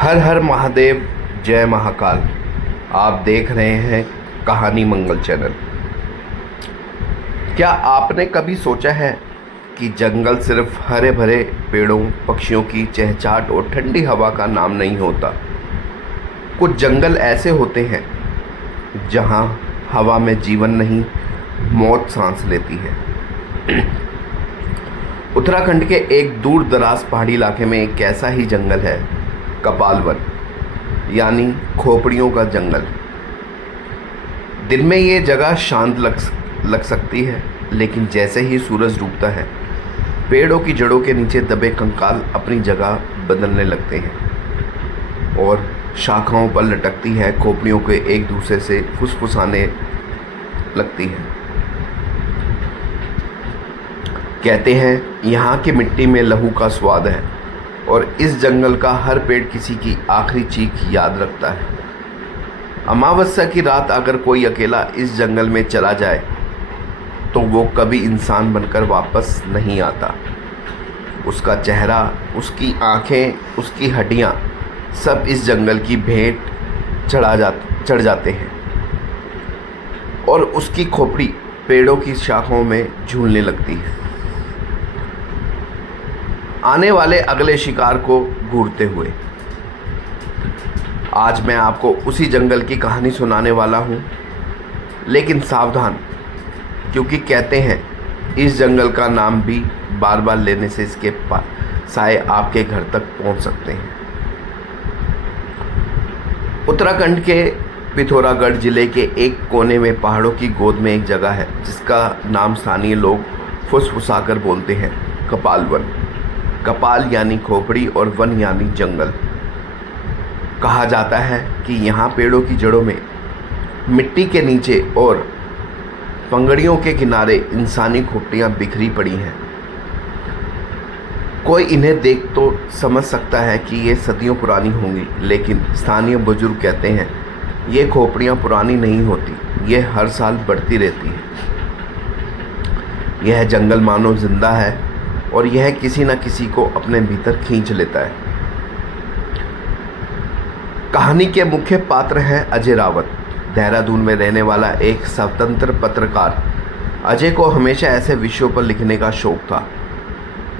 हर हर महादेव, जय महाकाल। आप देख रहे हैं कहानी मंगल चैनल। क्या आपने कभी सोचा है कि जंगल सिर्फ हरे भरे पेड़ों, पक्षियों की चहचहाट और ठंडी हवा का नाम नहीं होता। कुछ जंगल ऐसे होते हैं जहां हवा में जीवन नहीं, मौत सांस लेती है। उत्तराखंड के एक दूर दराज पहाड़ी इलाके में एक ऐसा ही जंगल है, कपाल वन, यानी खोपड़ियों का जंगल। दिन में ये जगह शांत लग सकती है, लेकिन जैसे ही सूरज डूबता है, पेड़ों की जड़ों के नीचे दबे कंकाल अपनी जगह बदलने लगते हैं और शाखाओं पर लटकती है खोपड़ियों के एक दूसरे से फुसफुसाने लगती है। कहते हैं यहाँ की मिट्टी में लहू का स्वाद है और इस जंगल का हर पेड़ किसी की आखिरी चीख याद रखता है। अमावस्या की रात अगर कोई अकेला इस जंगल में चला जाए तो वो कभी इंसान बनकर वापस नहीं आता। उसका चेहरा, उसकी आंखें, उसकी हड्डियां सब इस जंगल की भेंट चढ़ जाते हैं और उसकी खोपड़ी पेड़ों की शाखाओं में झूलने लगती है, आने वाले अगले शिकार को घूरते हुए। आज मैं आपको उसी जंगल की कहानी सुनाने वाला हूँ, लेकिन सावधान, क्योंकि कहते हैं इस जंगल का नाम भी बार बार लेने से इसके साए आपके घर तक पहुँच सकते हैं। उत्तराखंड के पिथौरागढ़ जिले के एक कोने में पहाड़ों की गोद में एक जगह है जिसका नाम स्थानीय लोग फुसफुसाकर बोलते हैं कपाल वन। कपाल यानी खोपड़ी और वन यानी जंगल। कहा जाता है कि यहाँ पेड़ों की जड़ों में, मिट्टी के नीचे और पंगड़ियों के किनारे इंसानी खोपड़ियाँ बिखरी पड़ी हैं। कोई इन्हें देख तो समझ सकता है कि ये सदियों पुरानी होंगी, लेकिन स्थानीय बुजुर्ग कहते हैं ये खोपड़ियाँ पुरानी नहीं होती, ये हर साल बढ़ती रहती है। यह जंगल मानो जिंदा है और यह किसी न किसी को अपने भीतर खींच लेता है। कहानी के मुख्य पात्र हैं अजय रावत। देहरादून में रहने वाला एक स्वतंत्र पत्रकार। अजय को हमेशा ऐसे विषयों पर लिखने का शौक था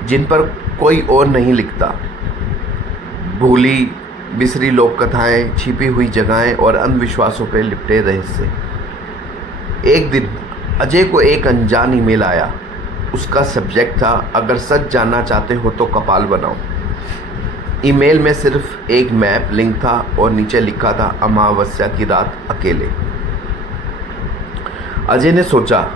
जिन पर कोई और नहीं लिखता। भूली बिसरी लोक कथाएं, छिपी हुई जगहें और अंधविश्वासों पर लिपटे रहस्य। एक दिन अजय को एक अनजान ईमेल आया। उसका सब्जेक्ट था, अगर सच जानना चाहते हो तो कपाल बनाओ। ईमेल में सिर्फ एक मैप लिंक था और नीचे लिखा था, अमावस्या की रात अकेले। अजय ने सोचा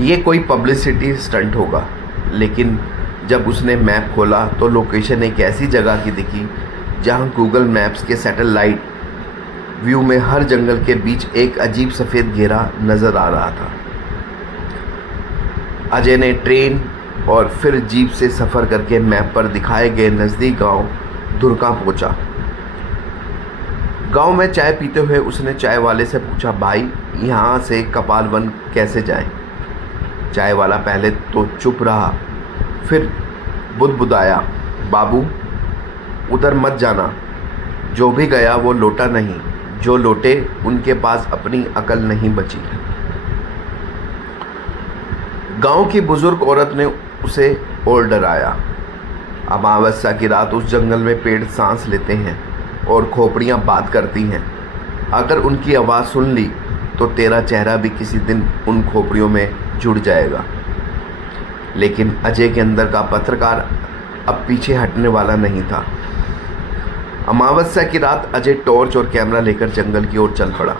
ये कोई पब्लिसिटी स्टंट होगा, लेकिन जब उसने मैप खोला तो लोकेशन एक ऐसी जगह की दिखी जहां गूगल मैप्स के सैटेलाइट व्यू में हर जंगल के बीच एक अजीब सफ़ेद घेरा नज़र आ रहा था। अजय ने ट्रेन और फिर जीप से सफ़र करके मैप पर दिखाए गए नज़दीक गांव दुर्गा पहुंचा। गांव में चाय पीते हुए उसने चाय वाले से पूछा, भाई यहाँ से कपाल वन कैसे जाएं? चाय वाला पहले तो चुप रहा, फिर बुदबुदाया, बाबू उधर मत जाना, जो भी गया वो लौटा नहीं, जो लौटे उनके पास अपनी अकल नहीं बची। गांव की बुजुर्ग औरत ने उसे और डराया। अमावस्या की रात उस जंगल में पेड़ सांस लेते हैं और खोपड़ियां बात करती हैं। अगर उनकी आवाज़ सुन ली तो तेरा चेहरा भी किसी दिन उन खोपड़ियों में जुड़ जाएगा। लेकिन अजय के अंदर का पत्रकार अब पीछे हटने वाला नहीं था। अमावस्या की रात अजय टॉर्च और कैमरा लेकर जंगल की ओर चल पड़ा।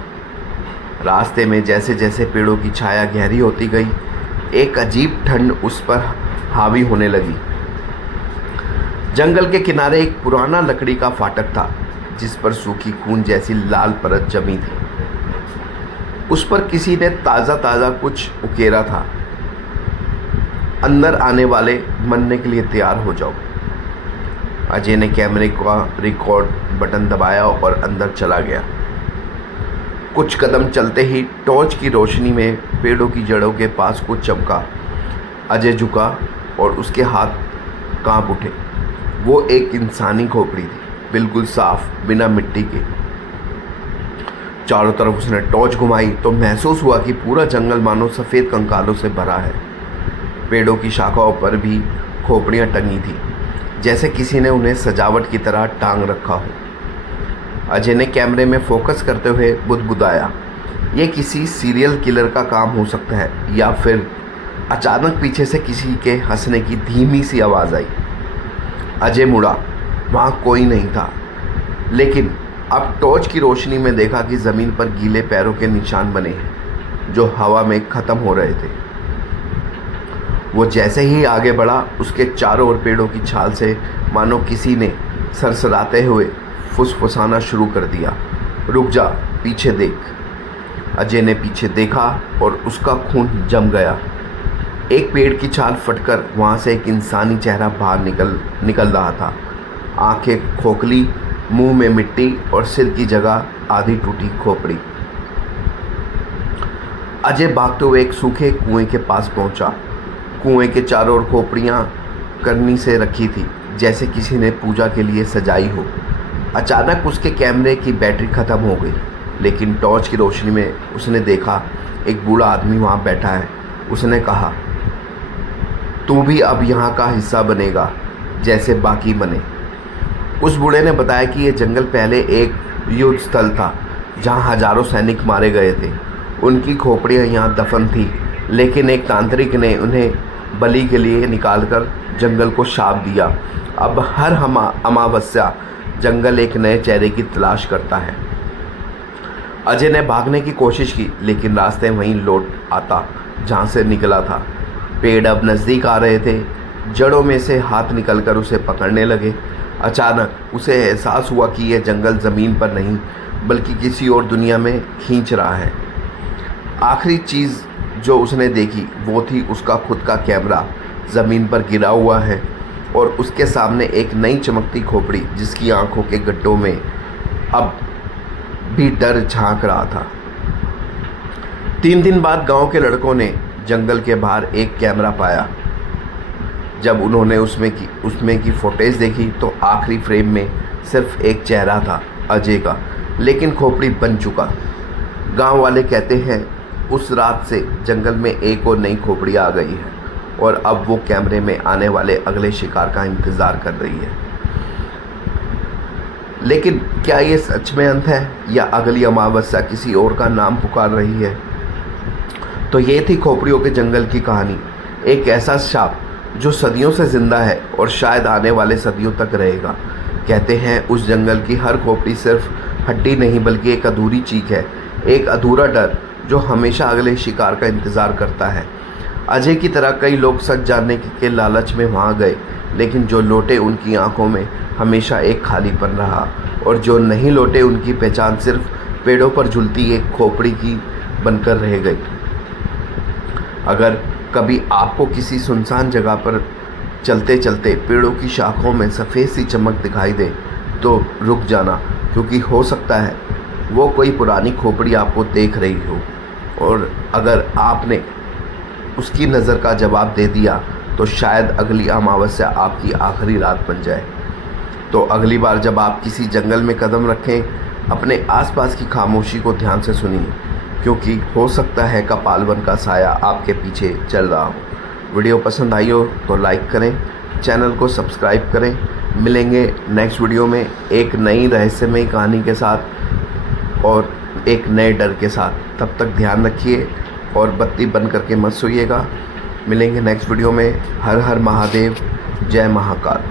रास्ते में जैसे जैसे पेड़ों की छाया गहरी होती गई, एक अजीब ठंड उस पर हावी होने लगी। जंगल के किनारे एक पुराना लकड़ी का फाटक था जिस पर सूखी खून जैसी लाल परत जमी थी। उस पर किसी ने ताज़ा ताज़ा कुछ उकेरा था। अंदर आने वाले मरने के लिए तैयार हो जाओ। अजय ने कैमरे का रिकॉर्ड बटन दबाया और अंदर चला गया। कुछ कदम चलते ही टॉर्च की रोशनी में पेड़ों की जड़ों के पास कुछ चमका। अजय झुका और उसके हाथ कांप उठे। वो एक इंसानी खोपड़ी थी, बिल्कुल साफ, बिना मिट्टी के। चारों तरफ उसने टॉर्च घुमाई तो महसूस हुआ कि पूरा जंगल मानो सफ़ेद कंकालों से भरा है। पेड़ों की शाखाओं पर भी खोपड़ियाँ टंगी थी, जैसे किसी ने उन्हें सजावट की तरह टांग रखा हो। अजय ने कैमरे में फोकस करते हुए बुदबुदाया, ये किसी सीरियल किलर का काम हो सकता है। या फिर अचानक पीछे से किसी के हंसने की धीमी सी आवाज़ आई। अजय मुड़ा, वहाँ कोई नहीं था, लेकिन अब टॉर्च की रोशनी में देखा कि ज़मीन पर गीले पैरों के निशान बने हैं, जो हवा में ख़त्म हो रहे थे। वो जैसे ही आगे बढ़ा, उसके चारों ओर पेड़ों की छाल से मानो किसी ने सरसराते हुए फुसफुसाना शुरू कर दिया। रुक जा, पीछे देख। अजय ने पीछे देखा और उसका खून जम गया। एक पेड़ की छाल फटकर वहाँ से एक इंसानी चेहरा बाहर निकल रहा था। आंखें खोखली, मुंह में मिट्टी और सिर की जगह आधी टूटी खोपड़ी। अजय भागते हुए एक सूखे कुएं के पास पहुंचा। कुएं के चारों ओर खोपड़ियाँ करनी से रखी थी, जैसे किसी ने पूजा के लिए सजाई हो। अचानक उसके कैमरे की बैटरी ख़त्म हो गई, लेकिन टॉर्च की रोशनी में उसने देखा एक बूढ़ा आदमी वहाँ बैठा है। उसने कहा, तू भी अब यहाँ का हिस्सा बनेगा, जैसे बाकी बने। उस बूढ़े ने बताया कि यह जंगल पहले एक युद्ध स्थल था, जहाँ हजारों सैनिक मारे गए थे। उनकी खोपड़ियाँ यहाँ दफन थी, लेकिन एक तांत्रिक ने उन्हें बलि के लिए निकालकर जंगल को शाप दिया। अब हर अमावस्या जंगल एक नए चेहरे की तलाश करता है। अजय ने भागने की कोशिश की, लेकिन रास्ते वहीं लौट आता जहाँ से निकला था। पेड़ अब नज़दीक आ रहे थे। जड़ों में से हाथ निकलकर उसे पकड़ने लगे। अचानक उसे एहसास हुआ कि यह जंगल ज़मीन पर नहीं, बल्कि किसी और दुनिया में खींच रहा है। आखिरी चीज़ जो उसने देखी वो थी उसका खुद का कैमरा ज़मीन पर गिरा हुआ है, और उसके सामने एक नई चमकती खोपड़ी, जिसकी आंखों के गड्ढों में अब भी डर झांक रहा था। 3 दिन बाद गांव के लड़कों ने जंगल के बाहर एक कैमरा पाया। जब उन्होंने उसमें की फुटेज देखी तो आखिरी फ्रेम में सिर्फ एक चेहरा था, अजय का, लेकिन खोपड़ी बन चुका। गांव वाले कहते हैं उस रात से जंगल में एक और नई खोपड़ी आ गई है, और अब वो कैमरे में आने वाले अगले शिकार का इंतज़ार कर रही है। लेकिन क्या ये सच में अंत है, या अगली अमावस्या किसी और का नाम पुकार रही है? तो ये थी खोपड़ियों के जंगल की कहानी। एक ऐसा शाप जो सदियों से ज़िंदा है और शायद आने वाले सदियों तक रहेगा। कहते हैं उस जंगल की हर खोपड़ी सिर्फ हड्डी नहीं, बल्कि एक अधूरी चीख है, एक अधूरा डर जो हमेशा अगले शिकार का इंतज़ार करता है। अजय की तरह कई लोग सच जानने के लालच में वहाँ गए, लेकिन जो लौटे उनकी आंखों में हमेशा एक खालीपन रहा, और जो नहीं लौटे उनकी पहचान सिर्फ पेड़ों पर झूलती एक खोपड़ी की बनकर रह गई। अगर कभी आपको किसी सुनसान जगह पर चलते चलते पेड़ों की शाखाओं में सफ़ेद सी चमक दिखाई दे, तो रुक जाना, क्योंकि हो सकता है वो कोई पुरानी खोपड़ी आपको देख रही हो, और अगर आपने उसकी नज़र का जवाब दे दिया तो शायद अगली अमावस्या आपकी आखिरी रात बन जाए। तो अगली बार जब आप किसी जंगल में कदम रखें, अपने आसपास की खामोशी को ध्यान से सुनिए, क्योंकि हो सकता है कपालवन का साया आपके पीछे चल रहा हो। वीडियो पसंद आई हो तो लाइक करें, चैनल को सब्सक्राइब करें। मिलेंगे नेक्स्ट वीडियो में एक नई रहस्यमयी कहानी के साथ और एक नए डर के साथ। तब तक ध्यान रखिए और बत्ती बंद करके मत सोइएगा। मिलेंगे नेक्स्ट वीडियो में। हर हर महादेव, जय महाकाल।